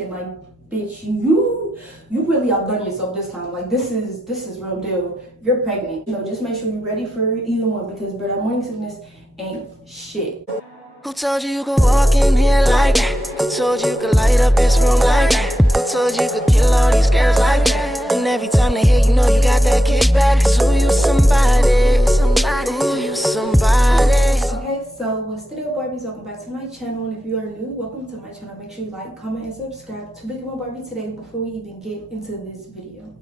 and like, bitch, you really outdone yourself this time. Like, this is real deal. You're pregnant. You know, just make sure you're ready for either one, because bro, that morning sickness ain't shit. Who told you you could walk in here like that? Who told you you could light up this room like that? Who told you you could kill all these girls like that? And every time they hear you know you got that kickback. So you somebody, ooh, you somebody. Okay, so what's the deal, Barbies? Welcome back to my channel, and if you are new, welcome to my channel. Make sure you like, comment, and subscribe to become a Barbie today before we even get into this video.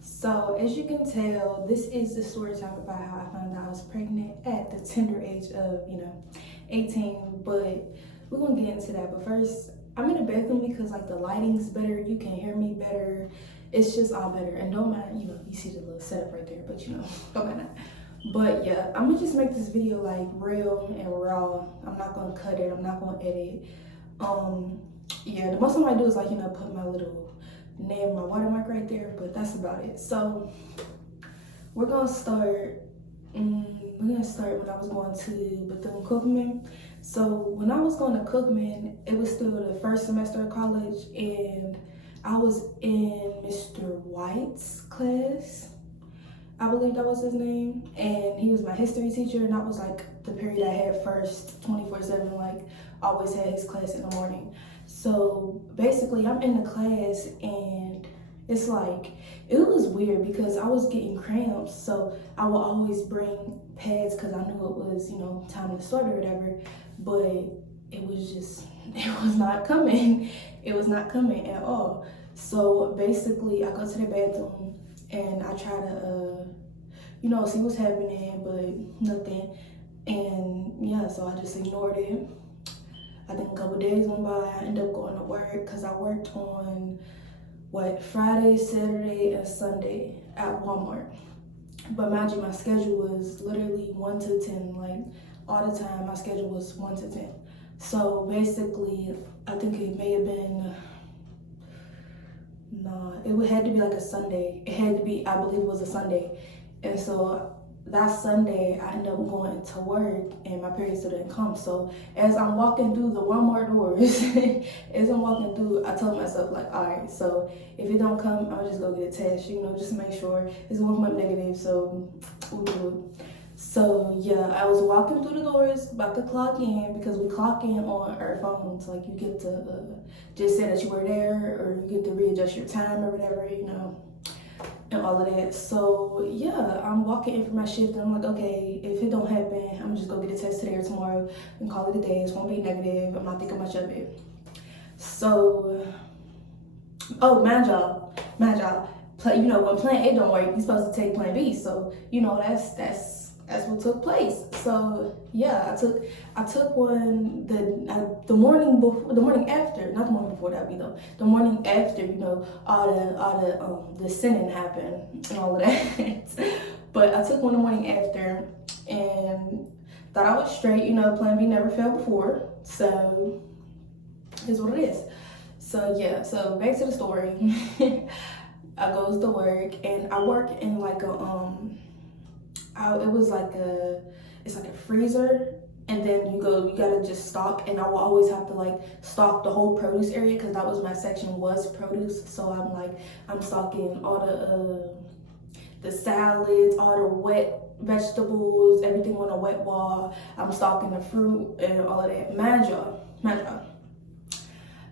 So as you can tell, this is the story time about how I found out I was pregnant at the tender age of 18, but we're gonna get into that. But first, I'm in the bathroom because like the lighting's better, you can hear me better, it's just all better. And don't mind, you see the little setup right there, but don't mind that. But yeah, I'm gonna just make this video like real and raw. I'm not gonna cut it, I'm not gonna edit. Yeah, the most I might do is like put my little name, my watermark right there, but that's about it. So we're gonna start when I was going to Bethune-Cookman. So when I was going to Cookman, it was still the first semester of college, and I was in Mr. White's class. I believe that was his name, and he was my history teacher, and that was like the period I had first 24/7, like always had his class in the morning. So basically I'm in the class, and it's like, it was weird because I was getting cramps, so I would always bring pads because I knew it was, time to start or whatever, but it was not coming. It was not coming at all. So basically I go to the bathroom and I try to, see what's happening, but nothing. And yeah, so I just ignored it. I think a couple days went by, I ended up going to work because I worked on Friday, Saturday, and Sunday at Walmart. But mind you, my schedule was literally 1 to 10. Like all the time, my schedule was 1 to 10. So basically, I think it may have been, it had to be like a Sunday. It had to be, I believe it was a Sunday. And so that Sunday, I ended up going to work, and my period still didn't come. So as I'm walking through the Walmart doors, I told myself like, all right, so if it don't come, I'll just go get a test, just to make sure it's going to come up negative. So we'll do it. So yeah, I was walking through the doors, about to clock in, because we clock in on our phones. Like you get to just say that you were there, or you get to readjust your time or whatever, and all of that. So yeah, I'm walking in for my shift, and I'm like, okay, if it don't happen, I'm gonna just go get a test today or tomorrow and call it a day. It won't be negative. I'm not thinking much of it. So, mind y'all, when plan A don't work, you're supposed to take plan B. So that's what took place. So yeah, I took one the morning after, not the morning before, that'd be the morning after, all the sinning happened and all of that. But I took one the morning after and thought I was straight, plan B never failed before. So here's what it is. So yeah, so back to the story. I goes to work, and I work in like it's like a freezer, and then you gotta just stock, and I will always have to like stock the whole produce area because that was my section, was produce. So I'm stocking all the salads, all the wet vegetables, everything on a wet wall. I'm stocking the fruit and all of that. Mind y'all,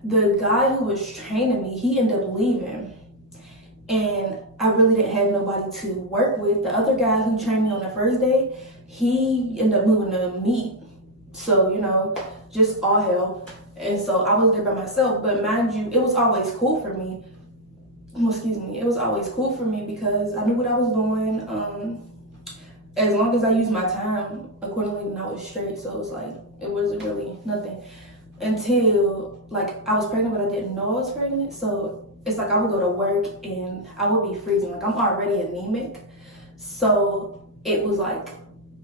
the guy who was training me, he ended up leaving, and I really didn't have nobody to work with. The other guy who trained me on the first day, he ended up moving to meat. So, just all hell. And so I was there by myself. But mind you, it was always cool for me. It was always cool for me because I knew what I was doing. As long as I used my time accordingly, then I was straight. So it was like, it wasn't really nothing. Until like I was pregnant, but I didn't know I was pregnant. So it's like I would go to work and I would be freezing. Like I'm already anemic. So it was like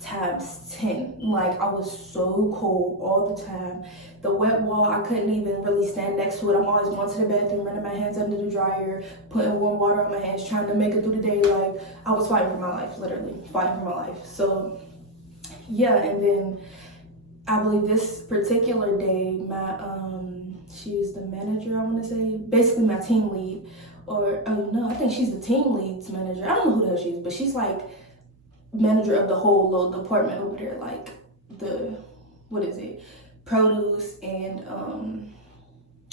times 10. Like I was so cold all the time. The wet wall, I couldn't even really stand next to it. I'm always going to the bathroom, running my hands under the dryer, putting warm water on my hands, trying to make it through the day. Like I was fighting for my life, literally fighting for my life. So yeah, and then I believe this particular day, my she's the manager, I want to say, basically my team lead, or oh no, I think she's the team lead's manager. I don't know who the hell she is, but she's like manager of the whole little department over there, like the, what is it, produce and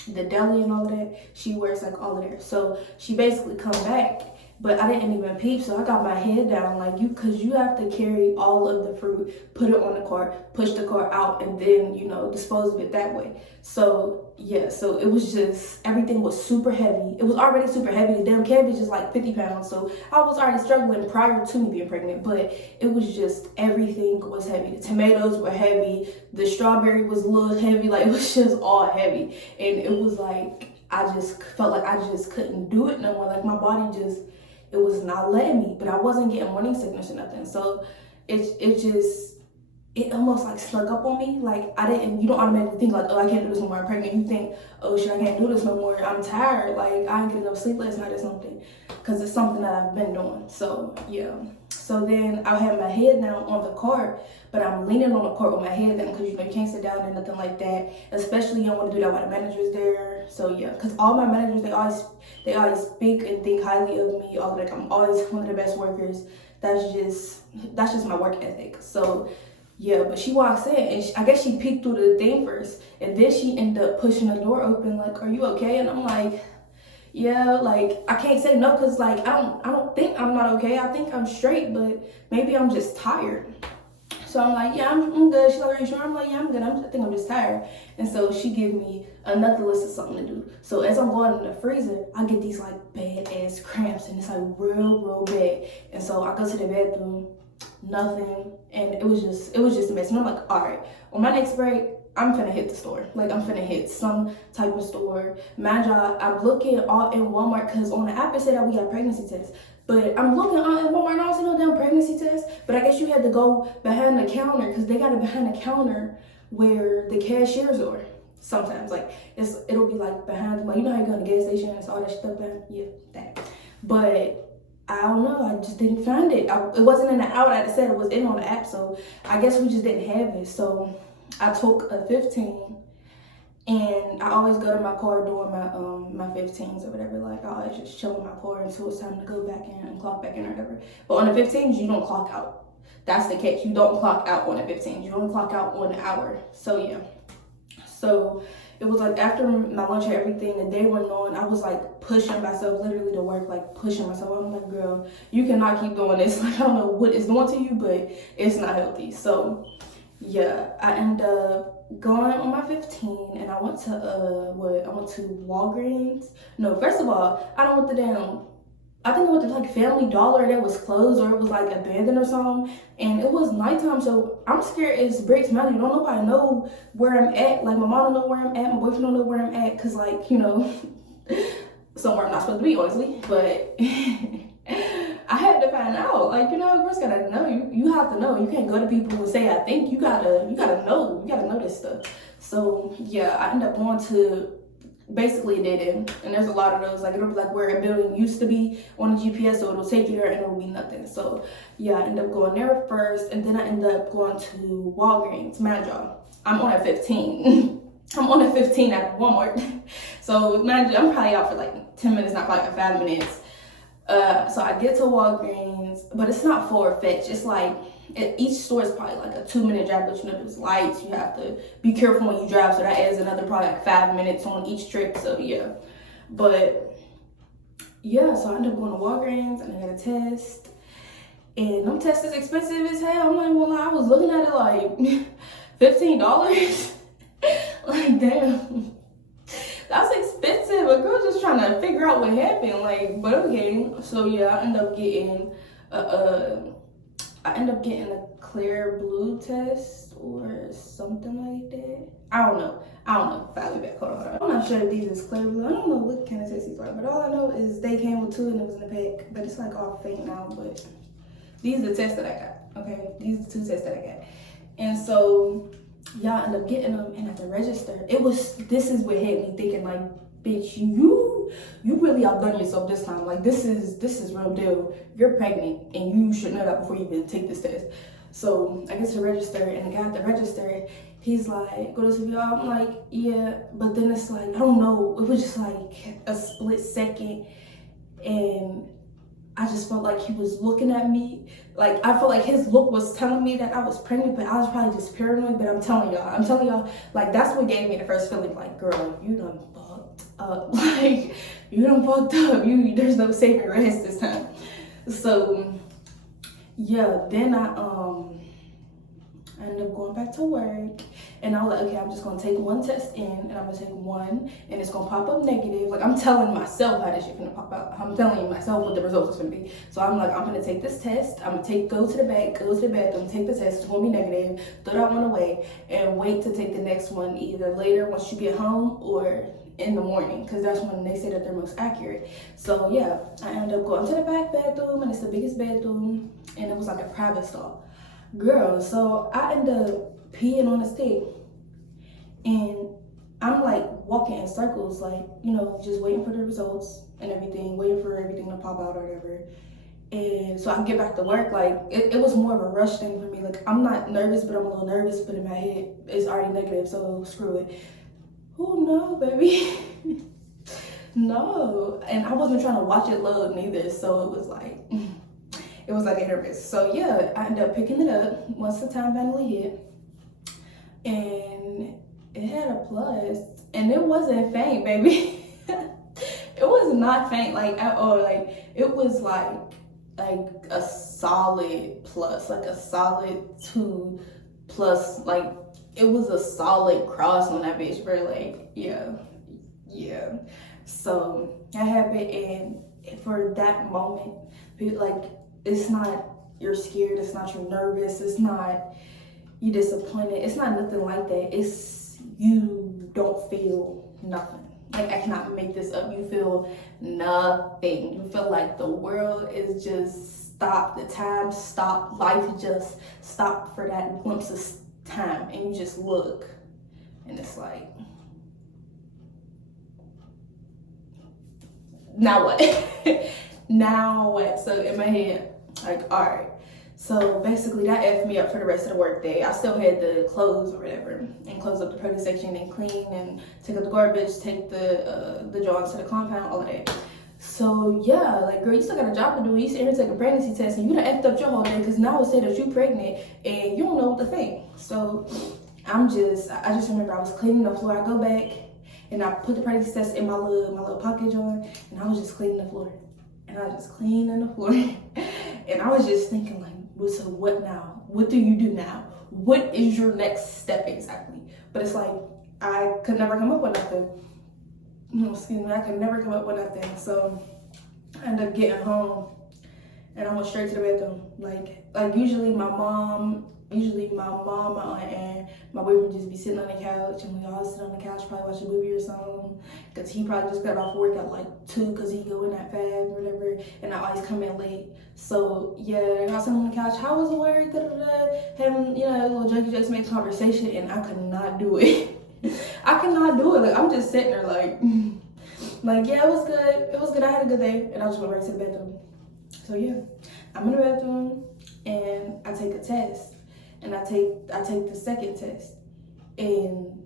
the deli and all of that. She wears like all of that. So she basically come back, but I didn't even peep, so I got my head down like because you have to carry all of the fruit, put it on the cart, push the cart out, and then, you know, dispose of it that way. So yeah, so it was just, everything was super heavy. It was already super heavy. The damn cabbage is like 50 pounds, so I was already struggling prior to me being pregnant, but it was just, everything was heavy. The tomatoes were heavy, the strawberry was a little heavy, like it was just all heavy, and it was like, I just felt like I just couldn't do it no more. Like my body just, it was not letting me, but I wasn't getting morning sickness or nothing. So it almost like snuck up on me. Like you don't automatically think like, oh, I can't do this no more, I'm pregnant. You think, oh shit, I can't do this no more, I'm tired. Like I ain't getting enough sleep last night or something. Cause it's something that I've been doing. So yeah. So then I had my head down on the cart, but I'm leaning on the cart with my head down because, you know, you can't sit down or nothing like that. Especially you don't want to do that while the manager's there. So yeah, because all my managers, they always speak and think highly of me. All like I'm always one of the best workers. That's just my work ethic. So yeah, but she walks in and I guess she peeked through the thing first, and then she ended up pushing the door open like, are you okay? And I'm like, yeah, like I can't say no because like I don't think I'm not okay. I think I'm straight, but maybe I'm just tired. So I'm like, yeah, I'm good. She's like, are you sure? I'm like, yeah, I'm good. I think I'm just tired. And so she gave me another list of something to do. So as I'm going in the freezer, I get these like bad ass cramps, and it's like real bad. And so I go to the bathroom, nothing, and it was just a mess. And I'm like, all right, on my next break, I'm finna hit the store. Like I'm finna hit some type of store. Mind y'all, I'm looking all in Walmart because on the app it said that we got pregnancy tests. But I'm looking in Walmart and I don't see no damn pregnancy test. But I guess you had to go behind the counter because they got it behind the counter where the cashiers are. Sometimes like it'll be like behind, like you know how you go to the gas station and it's all that stuff behind, yeah, that. But I don't know, I just didn't find it. It wasn't in the app. I said it was in on the app, so I guess we just didn't have it. So I took a 15, and I always go to my car during my 15s or whatever. Like I always just chill in my car until it's time to go back in and clock back in or whatever. But on the 15s, you don't clock out. That's the catch. You don't clock out on the 15s. You don't clock out on the hour. So yeah. So it was like after my lunch and everything, the day went on, I was like pushing myself literally to work, like pushing myself. I'm like, girl, you cannot keep doing this. Like I don't know what it's doing to you, but it's not healthy. So yeah, I ended up going on my 15 and I went to Walgreens. No, first of all, I went to like Family Dollar that was closed, or it was like abandoned or something, and it was nighttime, so I'm scared it's Briggs Mountain. Don't nobody know where I'm at. Like my mom don't know where I'm at, my boyfriend don't know where I'm at, cause like, you know, somewhere I'm not supposed to be, honestly. But I had to find out. Like, you know, girls gotta know. You have to know. You can't go to people and say I think. You gotta know. You gotta know this stuff. So yeah, I ended up going to basically a dead end, and there's a lot of those. Like it'll be like where a building used to be on the GPS, so it'll take you there and it'll be nothing. So yeah, I ended up going there first, and then I ended up going to Walgreens. Mind y'all, I'm on a 15. I'm on a 15 at Walmart. So mind you, I'm probably out for like 10 minutes, not probably like 5 minutes. So I get to Walgreens, but it's not far-fetched. It's like each store is probably like a 2-minute drive, but you know there's lights. You have to be careful when you drive, so that adds another probably like 5 minutes on each trip. So yeah, but yeah, so I ended up going to Walgreens and I got a test, and them tests is expensive as hell. I'm not even gonna lie, I was looking at it like $15. Like damn, that's expensive. A girl just trying to figure out what happened. Like, but okay. So yeah, I ended up getting a clear blue test or something like that. I don't know. Follow me back. Hold on. I'm not sure if these is clear blue. I don't know what kind of tests these are, but all I know is they came with 2 and it was in the pack. But it's like all fake now. But these are the tests that I got. Okay, these are the 2 tests that I got. And so y'all end up getting them, and at the register, this is what had me thinking like, bitch, you really outdone yourself this time. Like this is real deal. You're pregnant and you should know that before you even take this test. So I get to the register, and the guy at the register, he's like, go to TV. I'm like, yeah, but then it's like, I don't know. It was just like a split second, and I just felt like he was looking at me. Like, I felt like his look was telling me that I was pregnant, but I was probably just paranoid. But I'm telling y'all, like, that's what gave me the first feeling, like, girl, you done fucked up. Like, you done fucked up. There's no saving your ass this time. So, yeah, then I ended up going back to work, and I was like, okay, I'm just gonna take one test in, and I'm gonna take one, and it's gonna pop up negative. Like, I'm telling myself how this shit gonna pop out. I'm telling myself what the results is gonna be. So I'm like, I'm gonna take this test. I'm gonna go to the bathroom, take the test. It's gonna be negative. Throw that one away, and wait to take the next one either later once you get home or in the morning, because that's when they say that they're most accurate. So yeah, I ended up going to the back bathroom, and it's the biggest bathroom, and it was like a private stall. Girl, so I ended up peeing on the stick, and I'm like walking in circles, like, you know, just waiting for the results and everything, waiting for everything to pop out or whatever. And so I can get back to work. Like, it was more of a rush thing for me. Like, I'm not nervous, but I'm a little nervous, but in my head it's already negative, so screw it. Oh no, baby. No. And I wasn't trying to watch it load neither, so it was like a hit or miss. So yeah, I ended up picking it up once the time finally hit, and it had a plus, and it wasn't faint, baby. It was not faint, like, at all. Like, it was like a solid plus, like a solid 2 plus. Like, it was a solid cross on that bitch, bro. Like, yeah. So that happened, and for that moment, like, it's not you're scared, it's not you're nervous, it's not you disappointed, it's not nothing like that. It's you don't feel nothing. Like, I cannot make this up. You feel nothing. You feel like the world is just stopped, the time stopped, life just stopped for that glimpse of time, and you just look, and it's like, now what? Now what? So in my head, like, all right. So basically that effed me up for the rest of the work day. I still had to close or whatever, and close up the produce section and clean and take up the garbage, take the jaws to the compound, all of that. So yeah, like, girl, you still got a job to do. You sit here and take a pregnancy test, and you done effed up your whole day, because now it said that you pregnant and you don't know what to think. So I just remember I was cleaning the floor. I go back and I put the pregnancy test in my little pocket jar, and I was just cleaning the floor. And I was just cleaning the floor. And I was just thinking, like, well, so what now? What do you do now? What is your next step exactly? But it's like, I could never come up with nothing. I could never come up with nothing. So I ended up getting home, and I went straight to the bathroom. Like usually my mom, my aunt, and my boyfriend just be sitting on the couch, and we all sit on the couch, probably watch a movie or something, because he probably just got off work at like 2, because he go in at 5 or whatever, and I always come in late. So yeah, I was sitting on the couch, how was the work, having, you know, little junkie jokes, make conversation, and I could not do it. I cannot do it. Like, I'm just sitting there like yeah, it was good, I had a good day, and I just went right to the bathroom. So yeah, I'm in the bathroom, and I take a test. And I take the second test, and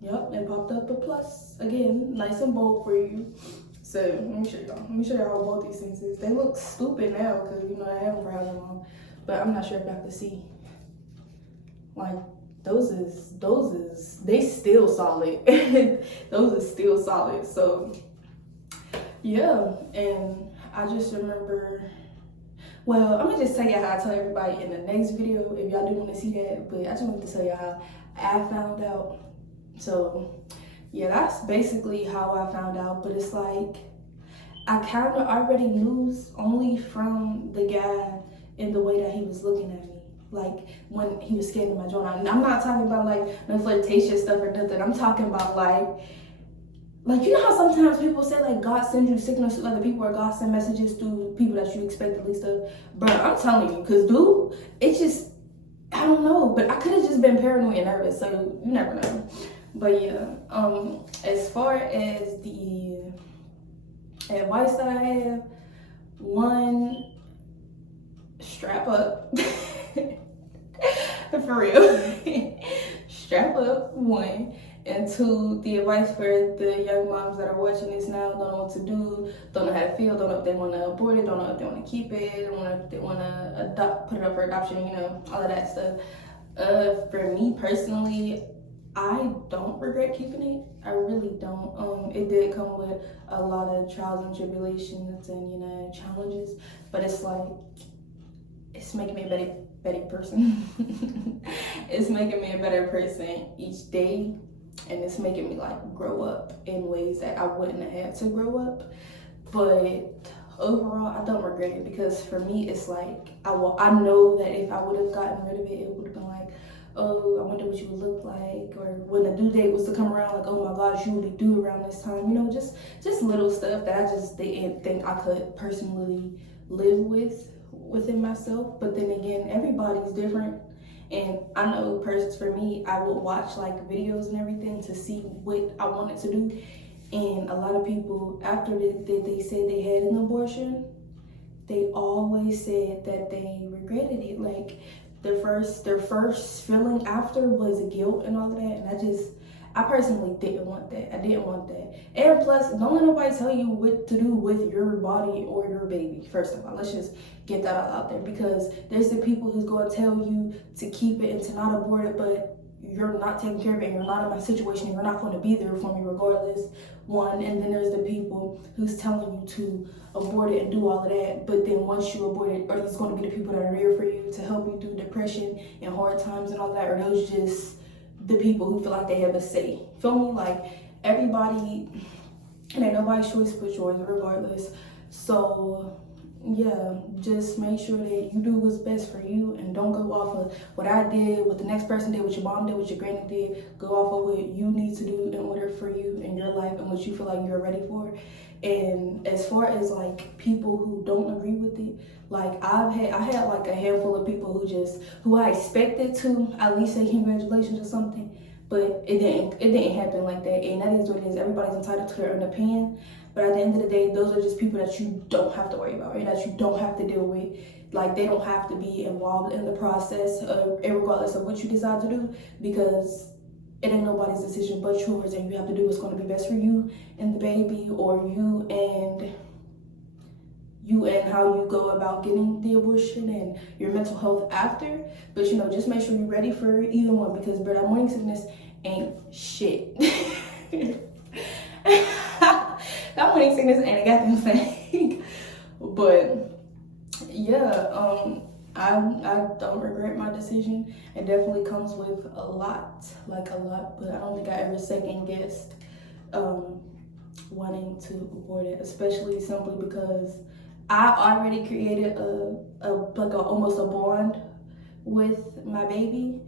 yep, it popped up a plus again, nice and bold for you. So let me show y'all how bold these things is. They look stupid now, because, you know, I have them for how long, but I'm not sure if y'all can see. Like, those is they still solid. Those are still solid. So yeah, and I just remember. Well, I'm gonna just tell you how I tell everybody in the next video, if y'all do want to see that, but I just wanted to tell you how I found out. So yeah, that's basically how I found out, but it's like, I kind of already knew only from the guy and the way that he was looking at me. Like, when he was scanning my joint. And I'm not talking about like no flirtatious stuff or nothing. I'm talking about like, you know how sometimes people say like God sends you signals to other people, or God send messages to people that you expect at least of. Bro, I'm telling you, because dude, it's just, I don't know, but I could have just been paranoid and nervous, so you never know. But yeah, as far as the advice that I have, one, strap up. For real. Strap up, one. And two, the advice for the young moms that are watching this now, don't know what to do, don't know how to feel, don't know if they want to abort it, don't know if they want to keep it, don't know if they want to adopt, put it up for adoption, you know, all of that stuff. For me personally, I don't regret keeping it. I really don't. It did come with a lot of trials and tribulations and, you know, challenges, but it's like, it's making me a better person. It's making me a better person each day, and it's making me like grow up in ways that I wouldn't have had to grow up. But overall, I don't regret it, because for me, it's like I know that if I would have gotten rid of it, it would have been like, oh, I wonder what you would look like, or when the due date was to come around, like, oh my gosh, you will be due around this time, you know, just little stuff that I just didn't think I could personally live within myself. But then again, everybody's different, and I know for me, I would watch like videos and everything to see what I wanted to do, and a lot of people, after they said they had an abortion, they always said that they regretted it. Like, their first feeling after was guilt and all of that, and I personally didn't want that. I didn't want that. And plus, don't let nobody tell you what to do with your body or your baby. First of all, let's just get that all out there, because there's the people who's going to tell you to keep it and to not abort it, but you're not taking care of it and you're not in my situation and you're not going to be there for me regardless, one. And then there's the people who's telling you to abort it and do all of that, but then once you abort it, are these going to be the people that are here for you to help you through depression and hard times and all that, or those just the people who feel like they have a say? Feel me? Like, everybody, it ain't nobody's choice but yours regardless. So yeah, just make sure that you do what's best for you, and don't go off of what I did, what the next person did, what your mom did, what your granny did. Go off of what you need to do in order for you in your life and what you feel like you're ready for. And as far as like people who don't agree with it, like I had like a handful of people who I expected to at least say congratulations or something, but it didn't happen like that. And that is what it is. Everybody's entitled to their own opinion. But at the end of the day, those are just people that you don't have to worry about, and that you don't have to deal with. Like, they don't have to be involved in the process, regardless of what you decide to do, because it ain't nobody's decision but yours, and you have to do what's going to be best for you and the baby, or you and how you go about getting the abortion and your mental health after. But, you know, just make sure you're ready for either one, because that morning sickness ain't shit. That morning sickness ain't a goddamn thing. But yeah, I don't regret my decision. It definitely comes with a lot, but I don't think I ever second guessed wanting to abort it, especially simply because I already created almost a bond with my baby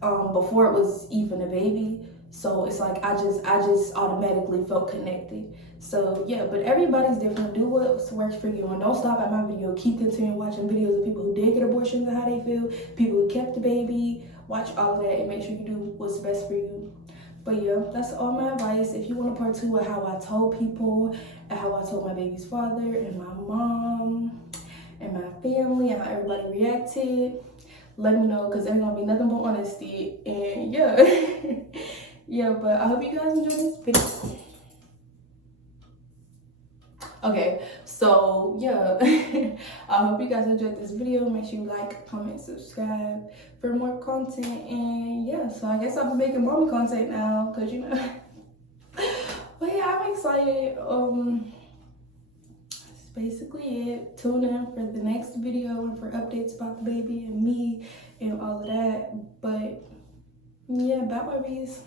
before it was even a baby. So it's like I just automatically felt connected. So yeah, but everybody's different. Do what works for you, and don't stop at my video. Keep continuing watching videos of people who did get abortions and how they feel, people who kept the baby. Watch all of that and make sure you do what's best for you. But yeah, that's all my advice. If you want a part 2 of how I told people, and how I told my baby's father and my mom and my family, and how everybody reacted, let me know, because there's gonna be nothing but honesty. And yeah. Yeah, but I hope you guys enjoyed this video. Okay, so yeah, I hope you guys enjoyed this video. Make sure you like, comment, subscribe for more content. And yeah, so I guess I'll be making mommy content now, because you know. But yeah, I'm excited. That's basically it. Tune in for the next video and for updates about the baby and me and all of that. But yeah, bye babies.